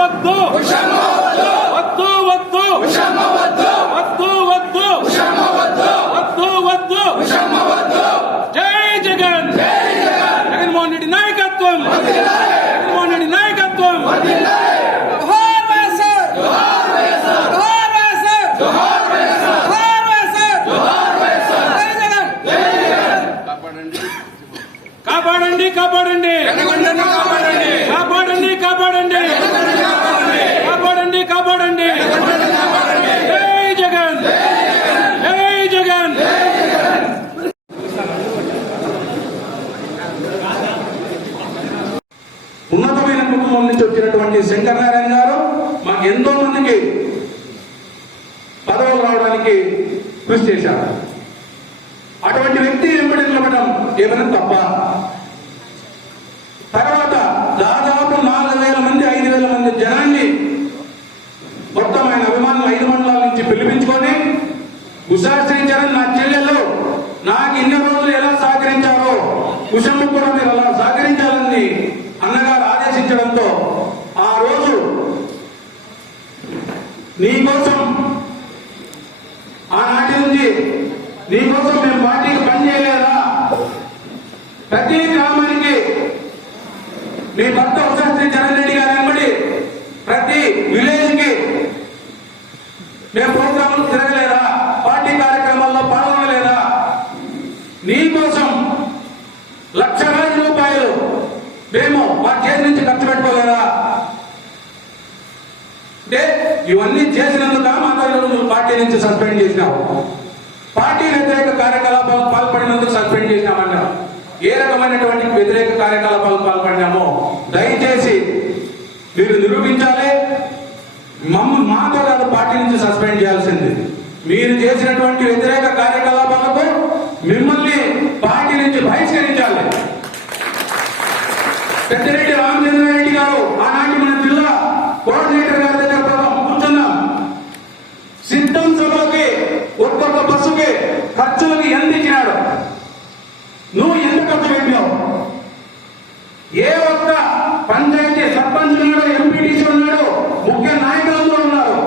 వద్దు వద్దు వద్దు వద్దు వద్దు వద్దు వద్దు జై జగన్ జగన్మోహన్ రెడ్డి నాయకత్వం జగన్మోహన్ రెడ్డి నాయకత్వం కాపాడండి కాపాడండి కాపాడండి కాపాడండి కాపాడండి కాపాడండి జై జగన్ జై జగన్. ఉన్నతమైన కుటుంబం నుంచి వచ్చినటువంటి శంకరనారాయణ గారు మాకు ఎంతో మందికి పదవులు రావడానికి కృషి చేశారు. అటువంటి వ్యక్తి వెంబడి నిలబడడం ఏమైనా తప్ప? తర్వాత దాదాపు 4,000 మంది 5,000 మంది జనాన్ని మొత్తం ఆయన అభిమానులు 5 మండలాల నుంచి పిలిపించుకొని ఉషాశ్రీచరణ్ నా చెల్లెలు నాకు ఇన్ని రోజులు ఎలా సహకరించారో కుషమ్మ కూడా మీరు అలా సహకరించాలని అన్నగారు ఆదేశించడంతో ఆ రోజు నీకోసం ఆనాటి నుంచి నీకోసం మేము పార్టీకి పనిచేయలేదా? ప్రతి గ్రామానికి మీ భర్త ఉషాశ్రీ చరణ్ రెడ్డి గారు వెంబడి ప్రతి విలేజ్ కి మేము ప్రోగ్రాములు తిరగలేదా? పార్టీ కార్యక్రమాల్లో పాల్గొనలేదా? నీకోసం లక్షలాది రూపాయలు మేము మా చేతి నుంచి ఖర్చు పెట్టుకోలేదా? అంటే ఇవన్నీ చేసినందుక మాత్రం పార్టీ నుంచి సస్పెండ్ చేసినావు, పార్టీ వ్యతిరేక కార్యకలాపాలకు పాల్పడినందుకు సస్పెండ్ చేసినామన్నారు. ఏ రకమైనటువంటి వ్యతిరేక కార్యకలాపాలకు పాల్పడినామో దయచేసి మీరు నిరూపించాలి. మాతో కాదు పార్టీ నుంచి సస్పెండ్ చేయాల్సింది. మీరు చేసినటువంటి వ్యతిరేక కార్యకలాపాలకు మిమ్మల్ని పార్టీ నుంచి బహిష్కరించాలి. పెద్దిరెడ్డి రామచంద్రారెడ్డి గారు ఆనాటి మన జిల్లా కోఆర్డినేటర్ గారి దగ్గర కూర్చున్నాం. సిద్ధం సభకి ఒక్కొక్క బస్సుకి ఖర్చులకి ఎంత ఇచ్చినాడు? నువ్వు ఎంత ఖర్చు పెట్టినావు? ఏ ఒక్క పంచాయతీ సర్పంచ్ ఉన్నాడు, ఎంపీటీసీ ఉన్నాడు, ముఖ్య నాయకులందరూ ఉన్నారు.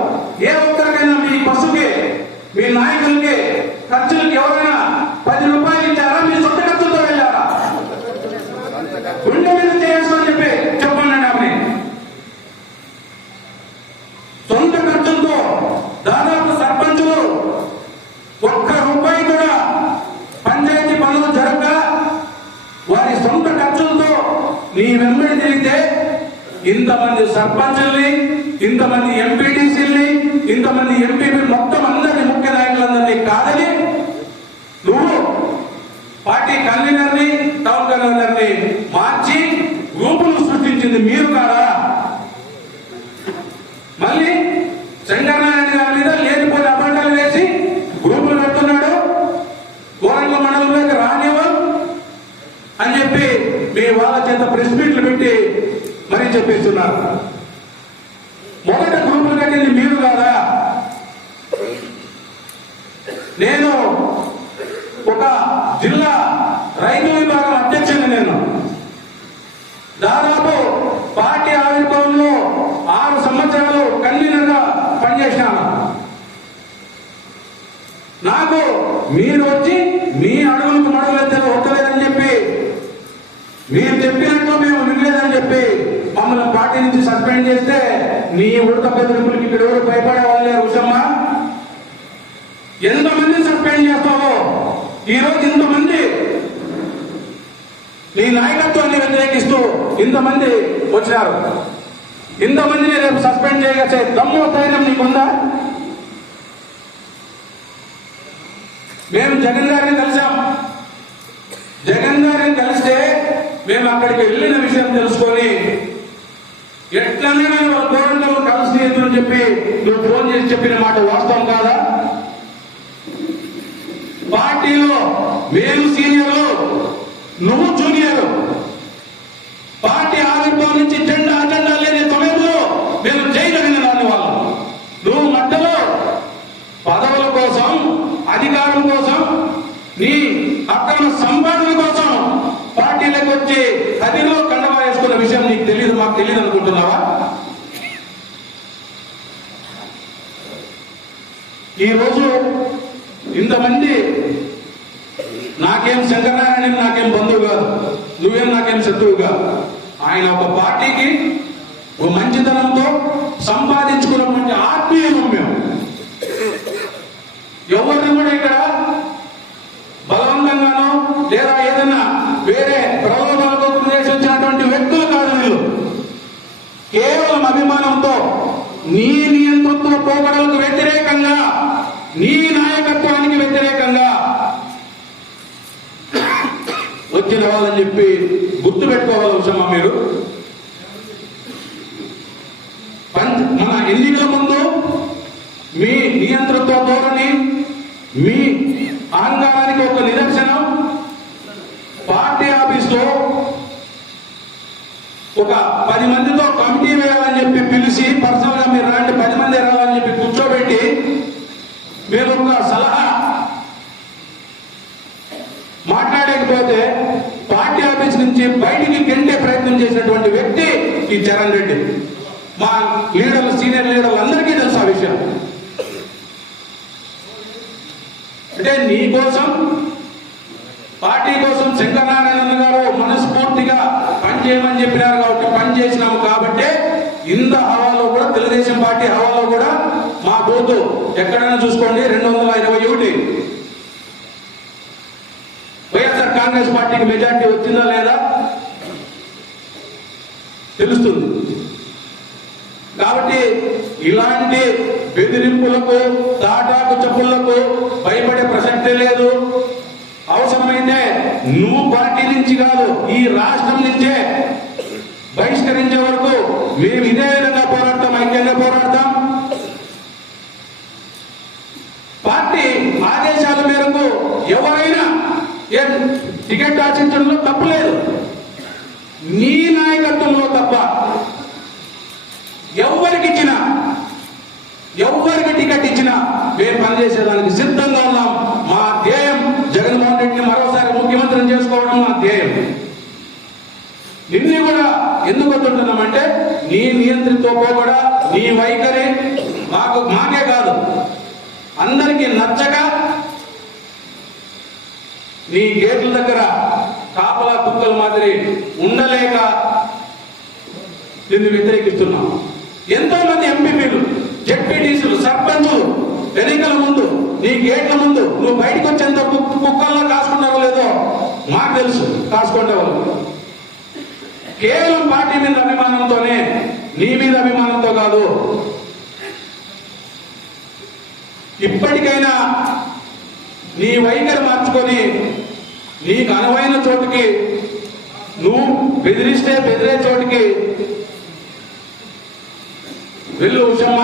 ఏ ఒక్కరికైనా మీ బస్సుకి మీ నాయకులకి ఖర్చులకి ఎవరైనా 10 రూపాయలు ఇచ్చారా? మీ సొంత ఖర్చులతో వెళ్ళారా? గుండె మీద చేయాల్సి చెప్పి చెప్పండి. ఆమె సొంత ఖర్చులతో దాదాపు సర్పంచులు ఒక్క రూపాయి కూడా పంచాయతీ పనులు జరగక వారి సొంత ఖర్చులతో నీ వెంబడి తిరిగితే ఇంతమంది సర్పంచుల్ని, ఇంతమంది ఎంపీటీసీల్ని, ఇంతమంది ఎంపీపీ మొత్తం అందరినీ ముఖ్య నాయకులందరినీ కాదని నువ్వు పార్టీ కన్వీనర్ని, టౌన్ కన్వీనర్ని మార్చి గ్రూపులు సృష్టించింది మీరు కాదా? మళ్ళీ శంకరనారాయణ గారి మీద లేనిపోయిన అబద్ధాలు వేసి గ్రూపులు పెడుతున్నాడు. గోరంగ మండలంలోకి రానివ్వం అని చెప్పి మీ వాళ్ళ చేత ప్రెస్ మీట్లు పెట్టి మరీ చెప్పేస్తున్నారు. మొదట గ్రూపులు కట్టింది మీరు కాదా? నేను ఒక జిల్లా రైతు విభాగం అధ్యక్షుని. నేను దాదాపు పార్టీ ఆవిర్భావంలో 6 సంవత్సరాలు కన్వీనర్ గా పనిచేసినాను. నాకు మీరు వచ్చి మీ అడుగులకు మడుగులెత్తే ఒక్కలేదని చెప్పి, మీరు చెప్పినట్లు మేము వినలేదని చెప్పి మమ్మల్ని పార్టీ నుంచి సస్పెండ్ చేస్తే నీ ఉడత బెదిరింపులకి ఇక్కడ ఎవరు భయపడే వాళ్ళే? ఉషమ్మ, ఎంతమందిని సస్పెండ్ చేస్తావో ఈరోజు ఇంతమంది నీ నాయకత్వాన్ని వ్యతిరేకిస్తూ ఇంతమంది వచ్చినారు. ఇంతమందిని రేపు సస్పెండ్ చేయగలిగే దమ్ము ధైర్యం నీకుందా? మేము జగన్ గారిని కలిసాం. జగన్ గారిని కలిస్తే మేము అక్కడికి వెళ్ళిన విషయం తెలుసుకొని ఎట్లనే వాళ్ళ గవర్నమెంట్ కలిసి అని చెప్పి నువ్వు ఫోన్ చేసి చెప్పిన మాట వాస్తవం కాదా? పార్టీలో మేము సీనియర్లు, నువ్వు జూనియర్. పార్టీ ఆవిర్భావం నుంచి జెండా అజెండా లేని సమయంలో మేము జైలు దాని వాళ్ళం. నువ్వు మధ్యలో పదవుల కోసం, అధికారం కోసం, నీ అక్రమ సంపాదన కోసం పార్టీలకు వచ్చి అదిలో కండవా వేసుకున్న విషయం నీకు తెలియదు, మాకు తెలియదు అనుకుంటున్నావా? ఈరోజు ఇంతమంది నాకేం శంకరనారాయణ నాకేం బంధువు కాదు, నువ్వేం నాకేం శత్రువు కాదు. ఆయన ఒక పార్టీకి ఒక మంచితనంతో సంపాదించుకున్నటువంటి ఆత్మీయం మేము. ఎవరిని కూడా ఇక్కడ బలవంతంగానో లేదా ఏదైనా వేరే ప్రలోభాలకు గురి వచ్చినటువంటి వ్యక్తులు కాదు వీళ్ళు. కేవలం అభిమానంతో నీ నియంతృత్వ పోకడలకు వ్యతిరేకంగా, నీ నాయకత్వానికి వ్యతిరేకంగా వచ్చిన వాళ్ళని చెప్పి గుర్తు పెట్టుకోవాలి అవసరమా మీరు? మన ఎన్నికల ముందు మీ నియంతృత్వ ధోరణి, మీ అహంకారానికి ఒక నిదర్శనం పార్టీ ఆఫీస్లో ఒక 10 మందితో కమిటీ వేయాలని చెప్పి పిలిచి పర్సనల్ గా మీరు రండి 10 మంది రావాలని చెప్పి కూర్చోబెట్టి మీరు ఒక సలహా మాట్లాడకపోతే పార్టీ ఆఫీస్ నుంచి బయటికి గెంటే ప్రయత్నం చేసినటువంటి వ్యక్తి ఈ చరణ్ రెడ్డి. మా లీడర్లు, సీనియర్ లీడర్లు అందరికీ తెలుసు ఆ విషయం. అంటే నీ కోసం, పార్టీ కోసం శంకరనారాయణ గారు మనస్ఫూర్తిగా పనిచేయమని చెప్పినారు కాబట్టి పని చేసినాము. కాబట్టి ఇంత హవాలో కూడా, తెలుగుదేశం పార్టీ హవాలో కూడా మా బూతు ఎక్కడైనా చూసుకోండి 221. వైఎస్ఆర్ కాంగ్రెస్ పార్టీకి మెజార్టీ వచ్చిందా లేదా తెలుస్తుంది. కాబట్టి ఇలాంటి బెదిరింపులకు, తాటాకు చెప్పులకు భయపడే ప్రసక్తే లేదు. అవసరమైతే నువ్వు పార్టీ నుంచి కాదు, ఈ రాష్ట్రం నుంచే బహిష్కరించే వరకు మేము ఇదే విధంగా పోరాడతాం, ఐక్యంగా పోరాడతాం. పార్టీ ఆదేశాల మేరకు ఎవరైనా టికెట్ ఆశించడంలో తప్పు లేదు, నీ నాయకత్వంలో తప్ప. ఎవరికి టికెట్ ఇచ్చినా మేము పనిచేసేదానికి సిద్ధంగా ఉన్నాం. మా ధ్యేయం జగన్మోహన్ రెడ్డిని మరోసారి ముఖ్యమంత్రిని చేసుకోవడం మా ధ్యేయం. నిన్ను కూడా ఎందుకు వద్దుంటున్నామంటే నీ నియంత్రితో కూడా నీ వైఖరి మాకే కాదు అందరికీ నచ్చక నీ గేట్ల దగ్గర కాపలా కుక్కల మాదిరి ఉండలేక నిన్ను వ్యతిరేకిస్తున్నాం. ఎంతో మంది ఎంపీలు, జెడ్పీటీసీలు, సర్పంచులు ఎన్నికల ముందు నీ గేట్ల ముందు నువ్వు బయటకు వచ్చేంత కుక్కల్లో కాసుకున్నావో లేదో మాకు తెలుసు. కాసుకునే వాళ్ళు కేవలం పార్టీ మీద అభిమానంతోనే, నీ మీద అభిమానంతో కాదు. ఇప్పటికైనా నీ వైఖరి మార్చుకొని నీకు అనువైన చోటుకి, నువ్వు బెదిరిస్తే బెదిరే చోటుకి వెళ్ళు. ఉషమ్మ,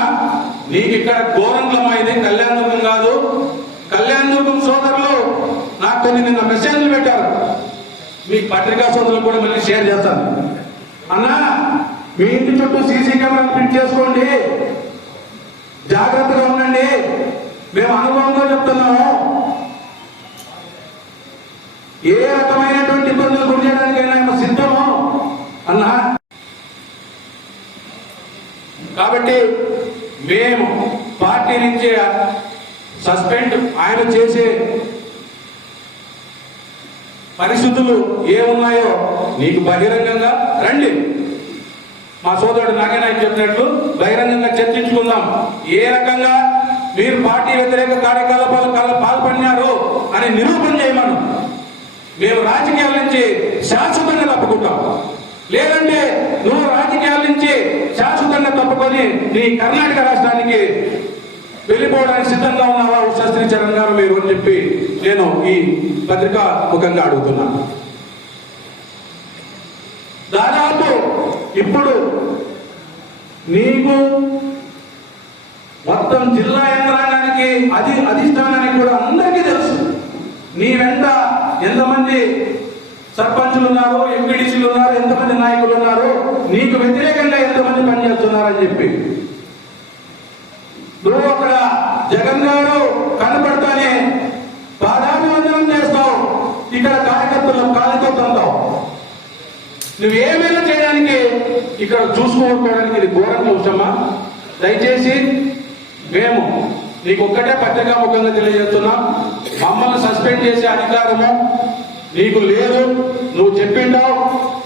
నీకు ఇక్కడ ఘోరంగా ఇది కళ్యాణదుర్గం కాదు. కళ్యాణదుర్గం సోదరులు నాకు కొన్ని నిన్న మెసేజ్లు పెట్టారు. మీ పత్రికా సోదరులు కూడా మళ్ళీ షేర్ చేస్తాను. అన్నా, మీ ఇంటి చుట్టూ సీసీ కెమెరాలు ఫిట్ చేసుకోండి, జాగ్రత్తగా ఉండండి, మేము అనుభవంగా చెప్తున్నాము. ఏ రకమైనటువంటి ఇబ్బందులు గురి చేయడానికైనా మేము సిద్ధము అన్నా. కాబట్టి మేము పార్టీ నుంచి సస్పెండ్ ఆయన చేసే పరిస్థితులు ఏమున్నాయో నీకు బహిరంగంగా రండి. మా సోదరుడు నాగేనాయక్ చెప్పినట్లు బహిరంగంగా చర్చించుకుందాం. ఏ రకంగా మీరు పార్టీ వ్యతిరేక కార్యకలాపాలు పాల్పడినారు అని నిరూపణ చేయమను. మేము రాజకీయాల నుంచి శాశ్వతంగా తప్పుకుంటాం. లేదంటే నువ్వు రాజకీయాల నుంచి శాశ్వతంగా తప్పుకొని నీ కర్ణాటక రాష్ట్రానికి వెళ్ళిపోవడానికి సిద్ధంగా ఉన్నావా శాస్త్రి చరణ్ గారు మీరు అని చెప్పి నేను ఈ పత్రికా ముఖంగా అడుగుతున్నాను. దాదాపు ఇప్పుడు నీకు మొత్తం జిల్లా యంత్రాంగానికి, అధిష్టానానికి కూడా అందరికీ తెలుసు నీ వెంట ఎంతమంది సర్పంచులు ఉన్నారు, ఎంపీడీసీలు ఉన్నారు, ఎంతమంది నాయకులు ఉన్నారు, నీకు వ్యతిరేకంగా ఎంతమంది పనిచేస్తున్నారని చెప్పి. నువ్వు అక్కడ జగన్ గారు కనపడతానే పాదాభివందనం చేస్తావు, ఇక్కడ కార్యకర్తలు కాలితో తంతావు. నువ్వేమైనా చేయడానికి ఇక్కడ చూసుకోవడానికి ఇది ఘోరంగా అవసరమా? దయచేసి మేము నీకు ఒక్కటే పత్రికాముఖంగా తెలియజేస్తున్నా, మమ్మల్ని సస్పెండ్ చేసే అధికారము నీకు లేదు. నువ్వు చెప్పిండావు,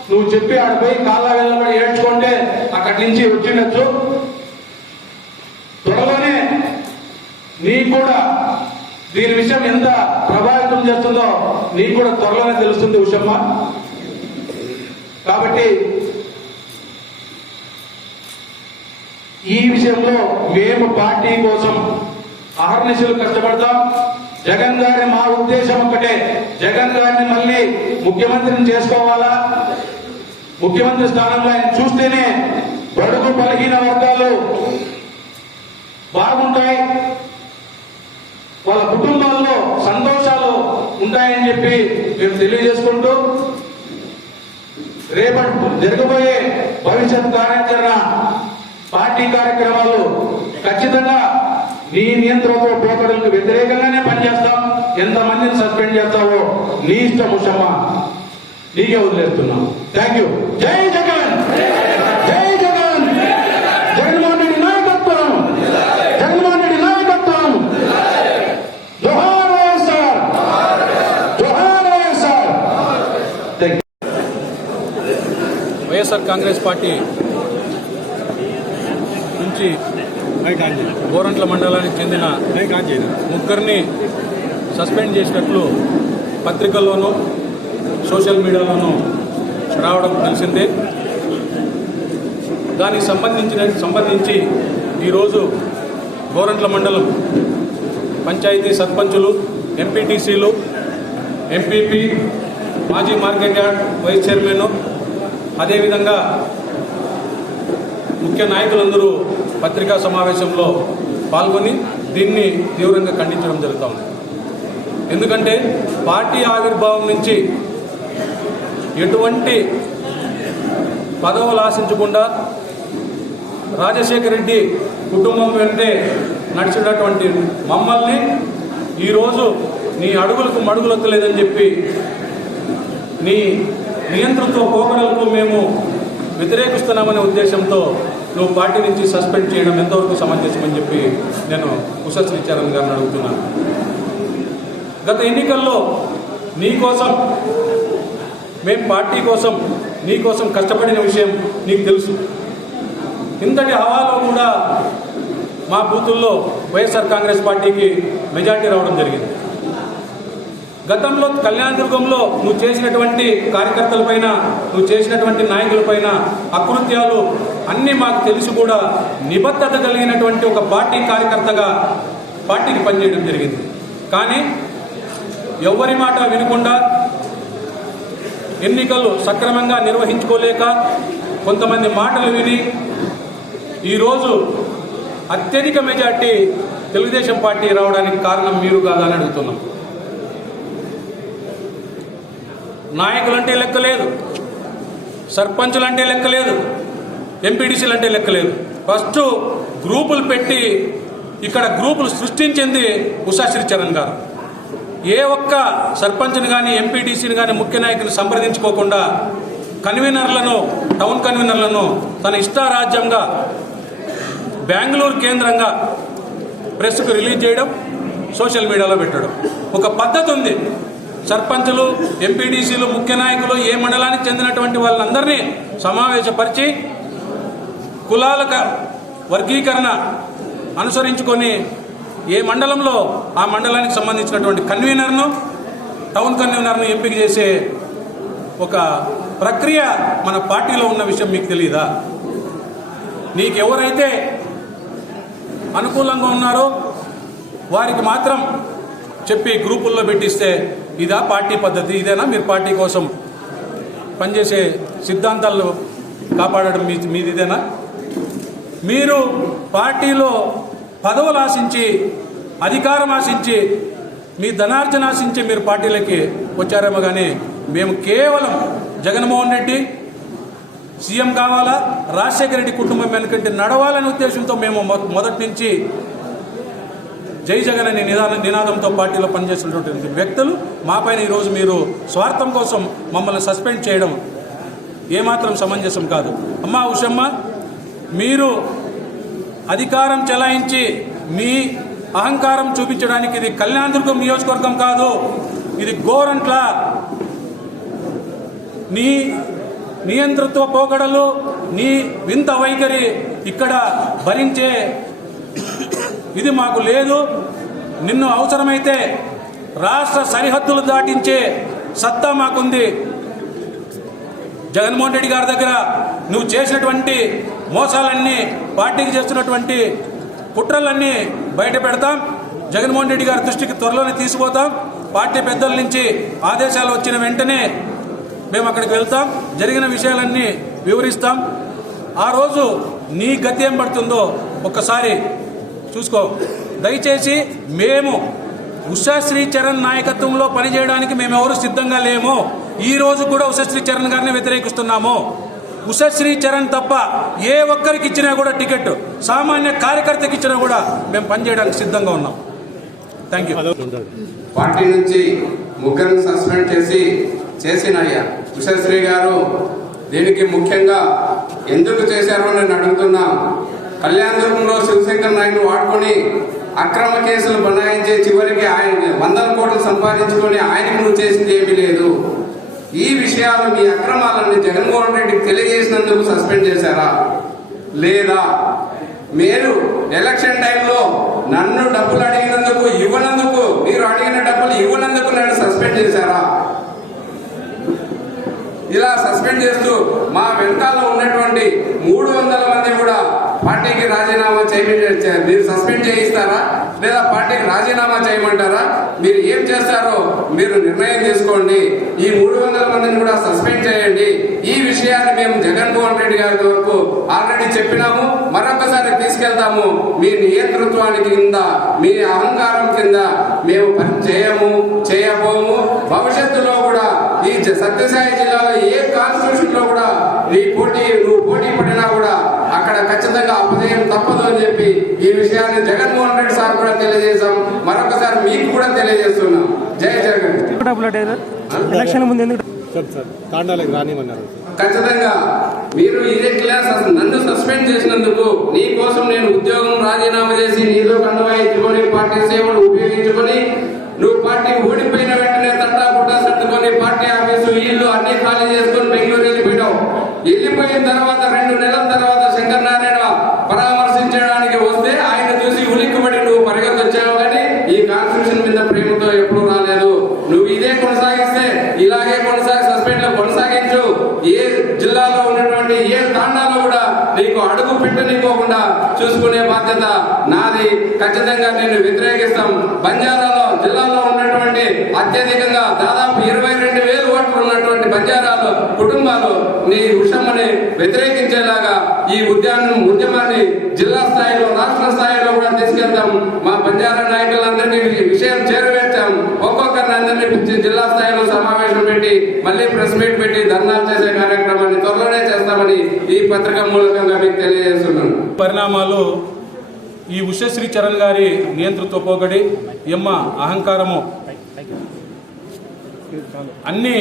నువ్వు చెప్పి ఆడిపోయి కాళ్ళ వెళ్ళబడి ఏడ్చుకుంటే అక్కడి నుంచి వచ్చిండొచ్చు. త్వరలోనే నీకు కూడా దీని విషయం ఎంత ప్రభావితం చేస్తుందో నీకు కూడా త్వరలోనే తెలుస్తుంది ఉషమ్మ. కాబట్టి ఈ విషయంలో మేము పార్టీ కోసం అహర్నిశలు కష్టపడతాం. జగన్ గారి మా ఉద్దేశం ఒక్కటే, జగన్ గారిని మళ్ళీ ముఖ్యమంత్రిని చేసుకోవాలా, ముఖ్యమంత్రి స్థానంలో ఆయన చూస్తేనే బడుగు బలహీన వర్గాలు బాగుంటాయి, వాళ్ళ కుటుంబాల్లో సంతోషాలు ఉంటాయని చెప్పి మేము తెలియజేసుకుంటూ రేపటి జరగబోయే భవిష్యత్ కార్యాచరణ పార్టీ కార్యక్రమాలు ఖచ్చితంగా నీ నియంత్రణతో పోకడలకు వ్యతిరేకంగానే పనిచేస్తాం. ఎంతమందిని సస్పెండ్ చేస్తావో నీ ఇష్టం ఉషమ్మ, నీకే వదిలేస్తున్నాం. Thank you. జై జగన్, జై జగన్, జగన్మోహన్ రెడ్డి నాయకత్వం, జగన్మోహన్ రెడ్డి నాయకత్వం. జోహార్ వైఎస్ఆర్, జోహార్ వైఎస్ఆర్. Thank you. వైఎస్ఆర్ కాంగ్రెస్ పార్టీ నుంచి గోరంట్ల మండలానికి చెందిన ముగ్గురిని సస్పెండ్ చేసినట్లు పత్రికల్లోనూ సోషల్ మీడియాలోనూ రావడం తెలిసిందే. దానికి సంబంధించి ఈరోజు గోరంట్ల మండలం పంచాయతీ సర్పంచులు, ఎంపీటీసీలు, ఎంపీపీ, మాజీ మార్కెట్ యార్డ్ వైస్ చైర్మన్, అదేవిధంగా ముఖ్య నాయకులందరూ పత్రికా సమావేశంలో పాల్గొని దీన్ని తీవ్రంగా ఖండించడం జరుగుతూ ఉంది. ఎందుకంటే పార్టీ ఆవిర్భావం నుంచి ఎటువంటి పదవులు ఆశించకుండా రాజశేఖర రెడ్డి కుటుంబం వెంటే నడిచినటువంటి మమ్మల్ని ఈరోజు నీ అడుగులకు మడుగులొత్తలేదని చెప్పి నీ నియంత్రణతో పోకడలకు మేము వ్యతిరేకిస్తున్నామనే ఉద్దేశంతో నువ్వు పార్టీ నుంచి సస్పెండ్ చేయడం ఎంతవరకు సమంజసమని చెప్పి నేను శ్రీచరణ్ గారిని అడుగుతున్నాను. గత ఎన్నికల్లో నీకోసం, మేము పార్టీ కోసం, నీకోసం కష్టపడిన విషయం నీకు తెలుసు. ఇంతటి హవాలో కూడా మా బూతుల్లో వైఎస్ఆర్ కాంగ్రెస్ పార్టీకి మెజార్టీ రావడం జరిగింది. గతంలో కళ్యాణదుర్గంలో నువ్వు చేసినటువంటి కార్యకర్తలపైన, నువ్వు చేసినటువంటి నాయకులపైన అకృత్యాలు అన్నీ మాకు తెలిసి కూడా నిబద్ధత కలిగినటువంటి ఒక పార్టీ కార్యకర్తగా పార్టీకి పనిచేయడం జరిగింది. కానీ ఎవరి మాట వినకుండా ఎన్నికలు సక్రమంగా నిర్వహించుకోలేక కొంతమంది మాటలు విని ఈరోజు అత్యధిక మెజార్టీ తెలుగుదేశం పార్టీ రావడానికి కారణం మీరు కాదని అడుగుతున్నాం. నాయకులంటే లెక్కలేదు, సర్పంచులంటే లెక్కలేదు, ఎంపీడీసీలు అంటే లెక్కలేదు. ఫస్ట్ గ్రూపులు పెట్టి ఇక్కడ గ్రూపులు సృష్టించింది శ్రీచరణ్ గారు. ఏ ఒక్క సర్పంచ్ని కానీ ఎంపీడీసీని కానీ ముఖ్య నాయకుని సంప్రదించుకోకుండా కన్వీనర్లను, టౌన్ కన్వీనర్లను తన ఇష్టారాజ్యంగా బెంగళూరు కేంద్రంగా ప్రెస్కు రిలీజ్ చేయడం, సోషల్ మీడియాలో పెట్టడం ఒక పద్ధతి ఉంది. సర్పంచులు, ఎంపీడీసీలు, ముఖ్య నాయకులు, ఏ మండలానికి చెందినటువంటి వాళ్ళందరినీ సమావేశపరిచి కులాల వర్గీకరణ అనుసరించుకొని ఏ మండలంలో ఆ మండలానికి సంబంధించినటువంటి కన్వీనర్ను, టౌన్ కన్వీనర్ను ఎంపిక చేసే ఒక ప్రక్రియ మన పార్టీలో ఉన్న విషయం మీకు తెలియదా? నీకెవరైతే అనుకూలంగా ఉన్నారో వారికి మాత్రం చెప్పి గ్రూపుల్లో పెట్టిస్తే ఇదా పార్టీ పద్ధతి? ఇదేనా మీరు పార్టీ కోసం పనిచేసే సిద్ధాంతాలు కాపాడడం మీది ఇదేనా? మీరు పార్టీలో పదవులు ఆశించి, అధికారం ఆశించి, మీ ధనార్జన ఆశించి మీరు పార్టీలకి వచ్చారేమో కానీ మేము కేవలం జగన్మోహన్ రెడ్డి సీఎం కావాలా, రాజశేఖర రెడ్డి కుటుంబం వెనుకంటే నడవాలనే ఉద్దేశంతో మేము మొదటి నుంచి జై జగన్ అనే నినాదంతో పార్టీలో పనిచేసినటువంటి వ్యక్తులు మాపైన ఈరోజు మీరు స్వార్థం కోసం మమ్మల్ని సస్పెండ్ చేయడం ఏమాత్రం సమంజసం కాదు. అమ్మా ఉషమ్మ, మీరు అధికారం చెలాయించి మీ అహంకారం చూపించడానికి ఇది కళ్యాణదుర్గం నియోజకవర్గం కాదు, ఇది గోరంట్ల. నీ నియంతృత్వ పోకడలు, నీ వింత వైఖరి ఇక్కడ భరించే ఇది మాకు లేదు. నిన్ను అవసరమైతే రాష్ట్ర సరిహద్దులు దాటించే సత్తా మాకుంది. జగన్మోహన్ రెడ్డి గారి దగ్గర నువ్వు చేసినటువంటి మోసాలన్నీ, పార్టీకి చేస్తున్నటువంటి కుట్రలన్నీ బయట పెడతాం. జగన్మోహన్ రెడ్డి గారి దృష్టికి త్వరలోనే తీసుకుపోతాం. పార్టీ పెద్దల నుంచి ఆదేశాలు వచ్చిన వెంటనే మేము అక్కడికి వెళ్తాం, జరిగిన విషయాలన్నీ వివరిస్తాం. ఆ రోజు నీ గతి ఏం పడుతుందో ఒక్కసారి చూసుకో. దయచేసి మేము ఉషశ్రీ చరణ్ నాయకత్వంలో పనిచేయడానికి మేమెవరూ సిద్ధంగా లేము. ఈ రోజు కూడా ఉషశ్రీ చరణ్ గారిని వ్యతిరేకిస్తున్నాము. ఉషశ్రీ చరణ్ తప్ప ఏ ఒక్కరికి ఇచ్చినా కూడా టికెట్, సామాన్య కార్యకర్తకి ఇచ్చినా కూడా మేము పనిచేయడానికి సిద్ధంగా ఉన్నాం. Thank you. పార్టీ నుంచి ముగ్గురిని సస్పెండ్ చేసిన ఉషశ్రీ గారు దీనికి ముఖ్యంగా ఎందుకు చేశారో నేను అడుగుతున్నా. కళ్యాణదుర్గంలో శివశంకర్ నాయుడు వాడుకొని అక్రమ కేసులు బనాయించి చివరికి ఆయన 100 కోట్లు సంపాదించుకొని ఆయనకు నువ్వు చేసింది ఏమీ లేదు. ఈ విషయాలు, మీ అక్రమాలన్నీ జగన్మోహన్ రెడ్డికి తెలియజేసినందుకు సస్పెండ్ చేశారా, లేదా మీరు ఎలక్షన్ టైంలో నన్ను డబ్బులు అడిగినందుకు ఇవ్వనందుకు, మీరు అడిగిన డబ్బులు ఇవ్వనందుకు నన్ను సస్పెండ్ చేశారా? ఇలా సస్పెండ్ చేస్తూ మా వెనకాల ఉన్నటువంటి 300 మంది కూడా పార్టీకి రాజీనామా చేయమంటారు. మీరు సస్పెండ్ చేయిస్తారా లేదా పార్టీకి రాజీనామా చేయమంటారా? మీరు ఏం చేస్తారో మీరు నిర్ణయం తీసుకోండి. ఈ 300 మందిని కూడా సస్పెండ్ చేయండి. ఈ విషయాన్ని మేము జగన్మోహన్ రెడ్డి గారి వరకు ఆల్రెడీ చెప్పినాము, మరొకసారి తీసుకెళ్తాము. మీ నియంతృత్వానికి కింద, మీ అహంకారం కింద మేము పని చేయబోము. భవిష్యత్తులో కూడా ఈ సత్యసాయి జిల్లాలో ఏ కాన్స్టిట్యూషన్ లో కూడా నువ్వు పోటీ పడినా కూడా అక్కడ ఖచ్చితంగా అపజయం తప్పదు అని చెప్పి ఈ విషయాన్ని జగన్మోహన్ రెడ్డి సార్ కూడా తెలియజేశాం. మరొకసారి మీకు కూడా తెలియజేస్తున్నాం. జై జగన్. ఖచ్చితంగా మీరు ఇదే క్లాస్ నన్ను సస్పెండ్ చేసినందుకు, నీ కోసం నేను ఉద్యోగం రాజీనామా చేసి నీలో కండువా ఎత్తుకొని పార్టీ సేవలు ఉపయోగించుకొని నువ్వు పార్టీ ఓడిపోయిన వెంటనే తట్టా పుట్టా సర్దుకొని పార్టీ ఆఫీసు, ఇల్లు అన్ని ఖాళీ చేసుకొని బెంగళూరు వెళ్ళిపోయావు. వెళ్ళిపోయిన తర్వాత 2 నెలల తర్వాత శంకర్ నారాయణ పరామర్శించడానికి వస్తే ఆయన చూసి ఉలిక్కిపడి నువ్వు పరిగెత్తి వచ్చావు. కానీ ఈ కాన్స్టిట్యూషన్ మీద ప్రేమతో ఎప్పుడూ రాలేదు. నువ్వు ఇదే కొనసాగిస్తే ఇలాగే సస్పెండ్ లో కొనసాగించు. ఏ జిల్లాలో ఉన్నటువంటి ఏ తాండాలో కూడా నీకు అడుగు పెట్టనివ్వకుండా చూసుకునే బాధ్యత నాది. ఖచ్చితంగా నేను వ్యతిరేకిస్తాం. బంజారాలో జిల్లాలో ఉన్నటువంటి అత్యధికంగా దాదాపు 22,000 ఓట్లు ఉన్నటువంటి బంజారాలో కుటుంబాలు నీ ఉషమ్మని వ్యతిరేకించేలాగా ఈ ఉద్యమాన్ని జిల్లా స్థాయిలో, రాష్ట్ర స్థాయిలో కూడా తీసుకెళ్తాం. మా బంజారా నాయకులందరినీ విషయం చేరవేర్చాం. ఒక్కొక్కరిని అందరినీ పిలిచి జిల్లా స్థాయిలో సమావేశం పెట్టి మళ్ళీ ప్రెస్ మీట్ పెట్టి ధర్నాలు చేసే కార్యక్రమాన్ని త్వరలోనే చేస్తామని ఈ పత్రిక మూలకంగా మీకు తెలియజేస్తున్నాను. పరిణామాలు ఈ ఉషశ్రీ చరణ్ గారి నియంతృత్వ పోకడి, ఎమ్మ అహంకారము అన్ని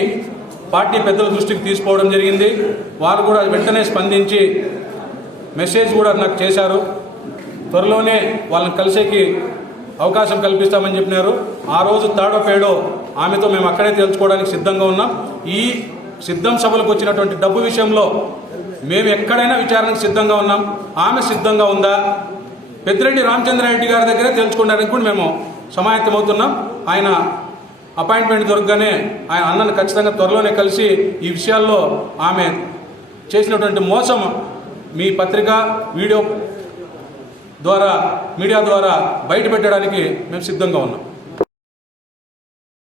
పార్టీ పెద్దల దృష్టికి తీసుకోవడం జరిగింది. వారు కూడా వెంటనే స్పందించి మెసేజ్ కూడా నాకు చేశారు. త్వరలోనే వాళ్ళని కలిసేకి అవకాశం కల్పిస్తామని చెప్పినారు. ఆ రోజు తాడో పేడో ఆమెతో మేము అక్కడే తెలుసుకోవడానికి సిద్ధంగా ఉన్నాం. ఈ సిద్ధం సభలకు వచ్చినటువంటి డబ్బు విషయంలో మేము ఎక్కడైనా విచారణకు సిద్ధంగా ఉన్నాం. ఆమె సిద్ధంగా ఉందా, పెద్దిరెడ్డి రామచంద్రారెడ్డి గారి దగ్గరే తెలుసుకోవడానికి కూడా మేము సమాయత్తమవుతున్నాం. ఆయన అపాయింట్మెంట్ దొరకగానే ఆయన అన్నను ఖచ్చితంగా త్వరలోనే కలిసి ఈ విషయాల్లో ఆమె చేసినటువంటి మోసం మీ పత్రిక, మీడియా ద్వారా బయట పెట్టడానికి మేము సిద్ధంగా ఉన్నాం.